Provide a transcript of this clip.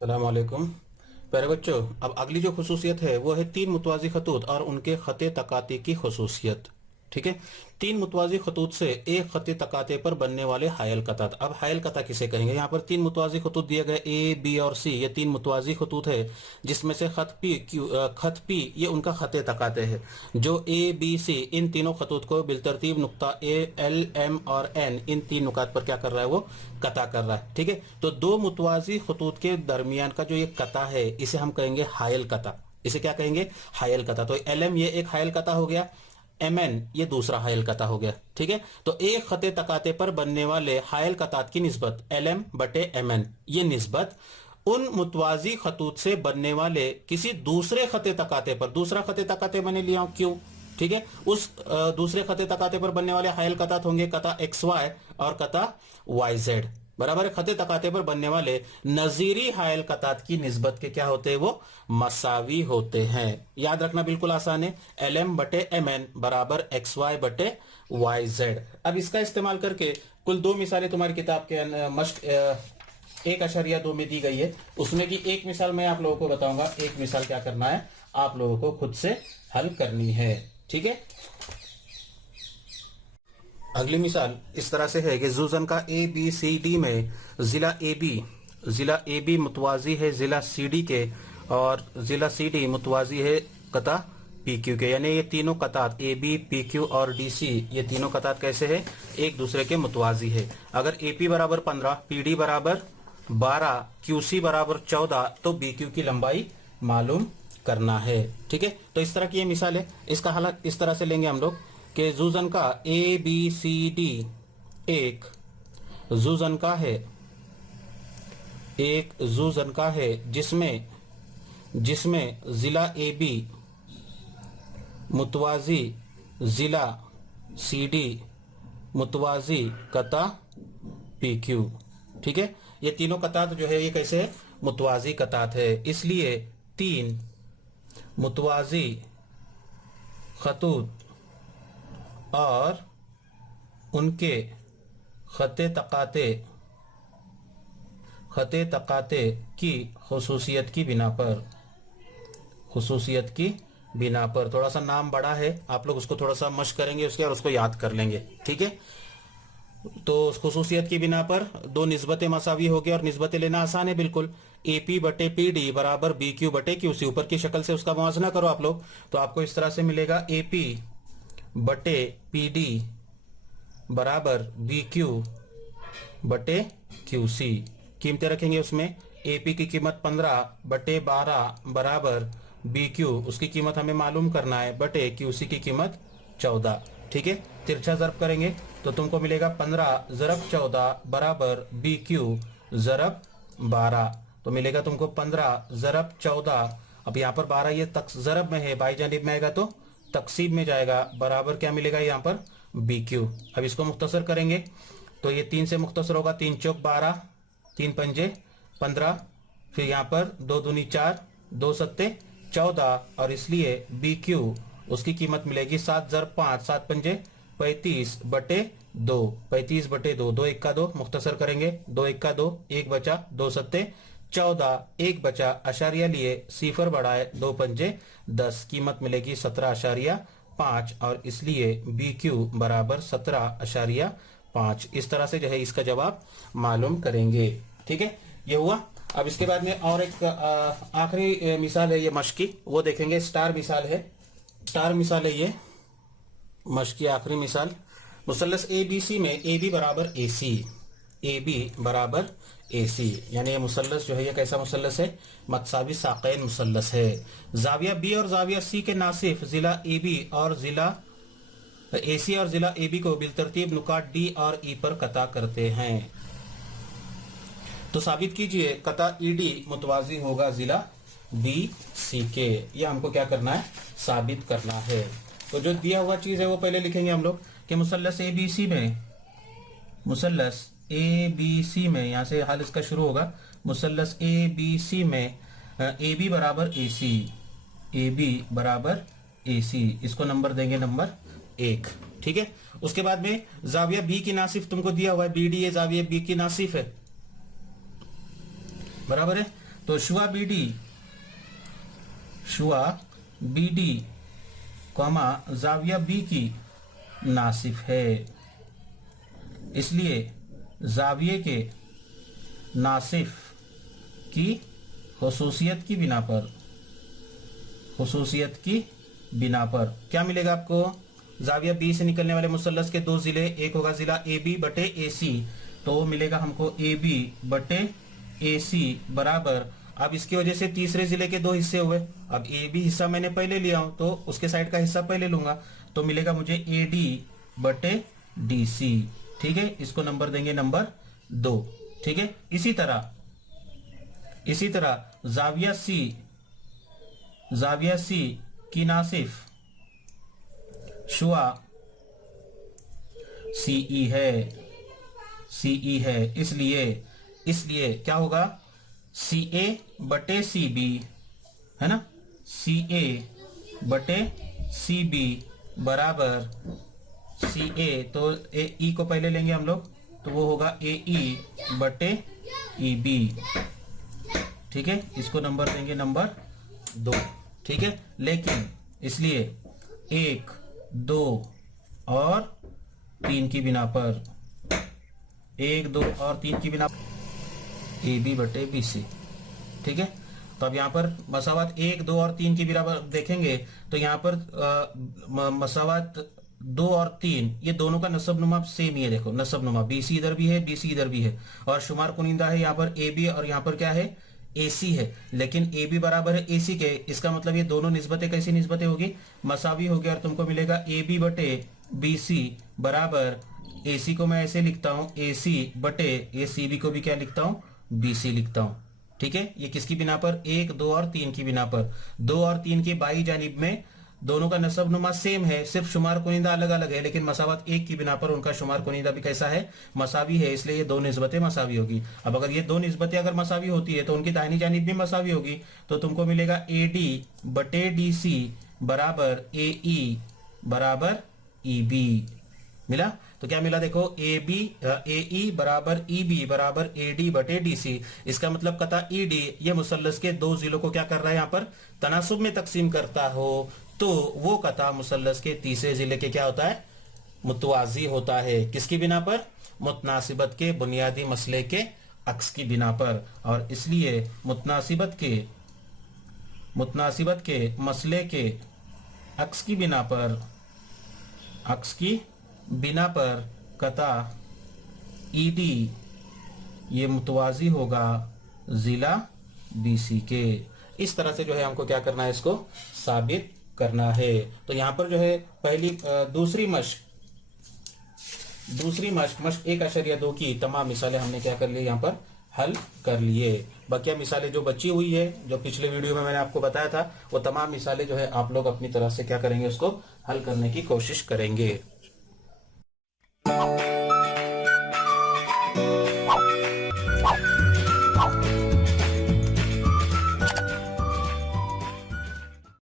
सलामकुम। प्यारे बच्चों, अब अगली जो खुसूसियत है वो है तीन मुतवाज़ी खतूत और उनके ख़त तकाते की खुसूसियत। ठीक है, तीन मुतवाज़ी खतूत से एक ख़त तकाते पर बनने वाले हायल कतात। अब हायल कता किसे कहेंगे? यहाँ पर तीन मुतवाज़ी खतूत दिए गए ए बी और सी, ये तीन मुतवाज़ी खतूत है जिसमें से खत पी ये उनका ख़त तकाते है। जो ए बी सी इन तीनों खतूत को बिलतरतीब नुक्ता ए एल एम और एन इन तीन नुकात पर क्या कर रहा है? वो कता कर रहा है। ठीक है, तो दो मुतवाज़ी खतूत के दरमियान का जो ये कता है इसे हम कहेंगे हायल कता। इसे क्या कहेंगे? हायल कता। तो एल एम ये एक हायल कता हो गया, एम एन ये दूसरा हायल कता हो गया। ठीक है, तो एक खते तकाते पर बनने वाले हायल कतात की निस्बत एल एम बटे एम एन, ये निस्बत उन मुतवाजी खतूत से बनने वाले किसी दूसरे खते तकाते पर, दूसरा खते तकाते मैंने लिया क्यों? ठीक है, उस दूसरे खते तकाते पर बनने वाले हायल कतात होंगे कता एक्स वाई और कता वाई जेड। बराबर है, खते तकाते पर बनने वाले नजीरी हायल कतात की निस्बत के क्या होते हैं? वो मसावी होते हैं। याद रखना बिल्कुल आसान है, एल एम बटे एम एन बराबर एक्स वाई बटे वाई जेड। अब इसका इस्तेमाल करके कुल दो मिसालें तुम्हारी किताब के मश्क 1.2 में दी गई है, उसमें की एक मिसाल मैं आप लोगों को बताऊंगा। एक मिसाल क्या करना है? आप लोगों को खुद से हल करनी है। ठीक है, अगली मिसाल इस तरह से है कि जुजन का ए बी सी डी में जिला ए बी मुतवाजी है जिला सी डी के और जिला सी डी मुतवाजी है कता पी क्यू के। यानी ये तीनों कतात ए बी पी क्यू और डी सी, ये तीनों कतात कैसे है? एक दूसरे के मुतवाजी है। अगर ए पी बराबर 15, पी डी बराबर 12, क्यू सी बराबर 14, तो बी क्यू की लंबाई मालूम करना है। ठीक है, तो इस तरह की ये मिसाल है। इसका हल इस तरह से लेंगे हम लोग कि जुजन का ए बी सी डी एक जुजन का है, एक जुजन का है जिसमें जिला ए बी मुतवाजी जिला सी डी मुतवाजी कता पी क्यू। ठीक है, ये तीनों कतात जो है ये कैसे है? मुतवाजी कतात है। इसलिए तीन मुतवाजी खतूत और उनके खते तकाते की खुसूसियत की बिना पर थोड़ा सा नाम बड़ा है, आप लोग उसको थोड़ा सा मश्क करेंगे उसके और उसको याद कर लेंगे। ठीक है, तो खुसूसियत की बिना पर दो निस्बतें मसावी होगी और निस्बतें लेना आसान है बिल्कुल। ए पी बटे पी डी बराबर बी क्यू बटे क्यू सी। ऊपर की शक्ल से उसका मुआवजना करो आप लोग, तो आपको इस तरह से मिलेगा ए पी बटे पी डी बराबर बी क्यू बटे क्यू सी। कीमतें रखेंगे उसमें, ए पी की कीमत 15 बटे 12 बराबर बी क्यू, उसकी कीमत हमें मालूम करना है, बटे क्यू सी की कीमत 14। ठीक है, तिरछा ज़रब करेंगे तो तुमको मिलेगा 15 ज़रब 14 बराबर बी क्यू ज़रब 12। तो मिलेगा तुमको 15 ज़रब 14। अब यहाँ पर 12 ये तक ज़रब में है, बाई जानिब में आएगा तो तकसीब में जाएगा, बराबर क्या मिलेगा यहाँ पर? B Q. अब इसको मुख्तसर करेंगे तो ये 3 से मुख्तसर होगा, 3 चौक 12, 3 पंजे 15, फिर यहाँ पर 2 दूनी 4, 2 सत्ते 14 और इसलिए बी क्यू उसकी कीमत मिलेगी 7 ज़रब 5, 7 पंजे 35 बटे 2, 35 बटे 2, 2 1 का 2 मुख्तसर करेंगे, 2 1 का 2, 1 बचा, 2 सत्ते 14, 1 बचा, अशारिया लिए, सिफर बढ़ाए, 2 पंजे 10, कीमत मिलेगी 17.5 और इसलिए बी क्यू बराबर 17.5। इस तरह से जो है इसका जवाब मालूम करेंगे। ठीक है, ये हुआ। अब इसके बाद में और एक आखिरी मिसाल है ये मश्क की, वो देखेंगे। स्टार मिसाल है, स्टार मिसाल है ये मश्क की आखिरी मिसाल। मुसल्लस ए बी सी में ए बी बराबर ए सी, ए बी बराबर ए सी, यानी ये मुसल्लस जो है ये कैसा मुसल्लस है? मतसावी साक़ैन मुसल्लस है। जाविया बी और जाविया सी के नासिफ जिला ए बी और जिला ए सी और जिला ए बी को बिलतरतीब नुकात डी और ई पर कता करते हैं। तो साबित कीजिए कता ई डी मुतवाजी होगा जिला बी सी के। ये हमको क्या करना है? साबित करना है। तो जो दिया हुआ चीज है वो पहले लिखेंगे हम लोग कि मुसल्लस ए बी सी में, मुसल्लस ए बी सी में, यहां से हाल इसका शुरू होगा, मुसल्लस ए बी सी में ए बी बराबर ए सी, ए बी बराबर ए सी, इसको नंबर देंगे नंबर 1। ठीक है, उसके बाद में जाविया बी की नासिफ तुमको दिया हुआ है, बी डी ए जाविया बी की नासिफ है, बराबर है। तो शुआ बी डी कॉमा जाविया बी की नासिफ है, इसलिए जाविये के नासिफ की खुसूसियत की बिना पर क्या मिलेगा आपको? जाविया बी से निकलने वाले मुसल्लस के दो जिले, एक होगा जिला ए बी बटे ए सी, तो मिलेगा हमको ए बी बटे ए सी बराबर, अब इसकी वजह से तीसरे जिले के दो हिस्से हुए, अब ए बी हिस्सा मैंने पहले लिया हूं तो उसके साइड का हिस्सा पहले लूंगा, तो मिलेगा मुझे ए डी बटे डी सी। ठीक है, इसको नंबर देंगे नंबर 2। ठीक है, इसी तरह जाविया सी की नासिफ शुआ सीई है, इसलिए क्या होगा? सी ए बटे सी बी, है ना, सी ए बटे सी बी बराबर सी ए, तो ए ई को पहले लेंगे हम लोग, तो वो होगा ए ई बटे ई बी। ठीक है, इसको नंबर देंगे नंबर 2। ठीक है, लेकिन इसलिए 1, 2 और 3 की बिना पर, 1, 2 और 3 की बिना ए बी बटे बी सी। ठीक है, तो अब यहाँ पर मसावत 1, 2 और 3 की बराबर देखेंगे तो यहाँ पर मसावत 2 और 3 ये दोनों का नसब नुमा सेम ही है। देखो नसब नुमा बी सी इधर भी है, बी सी इधर भी है, और शुमार कुनिंदा है यहाँ पर ए बी और यहाँ पर क्या है? ए सी है, लेकिन ए बी बराबर है ए सी के, इसका मतलब ये दोनों निस्बतें कैसी निस्बतें होगी? मसावी होगी, और तुमको मिलेगा ए बी बटे बी सी बराबर ए सी को मैं ऐसे लिखता हूं ए सी बटे ए सी बी को भी क्या लिखता हूं? बी सी लिखता हूं। ठीक है, ये किसकी बिना पर? 1, 2 और 3 की बिना पर। 2 और 3 के बाई जानिब में दोनों का नसब नुमा सेम है, सिर्फ शुमार कुनिंदा अलग अलग है, लेकिन मसावत 1 की बिना पर उनका शुमार कुनिंदा भी कैसा है? मसावी है, इसलिए ये दो निस्बतें मसावी होगी। अब अगर ये दो निस्बतें अगर मसावी होती है तो उनकी दाहिनी जानिब भी मसावी होगी, तो तुमको मिलेगा ए डी बटे डी सी बराबर ए ई बराबर ई बी। मिला? तो क्या मिला? देखो ए ई बराबर ई बी बराबर ए डी बटे डी सी। इसका मतलब कता ई डी ये मुसल्लस के दो जिलों को क्या कर रहा है? यहाँ पर तनासुब में तकसीम करता हो तो वो कता मुसल्लस के तीसरे जिले के क्या होता है? मुतवाजी होता है। किसकी बिना पर? मुतनासिबत के बुनियादी मसले के अक्स की बिना पर, और इसलिए मुतनासिबत के मसले के अक्स की बिना पर कता ईडी ये मुतवाजी होगा जिला बीसी के। इस तरह से जो है हमको क्या करना है? इसको साबित करना है। तो यहाँ पर जो है पहली दूसरी मश्क 1.2 की तमाम मिसालें हमने क्या कर लिए? यहाँ पर हल कर लिए। बकिया मिसालें जो बची हुई है, जो पिछले वीडियो में मैंने आपको बताया था, वो तमाम मिसालें जो है आप लोग अपनी तरह से क्या करेंगे? उसको हल करने की कोशिश करेंगे।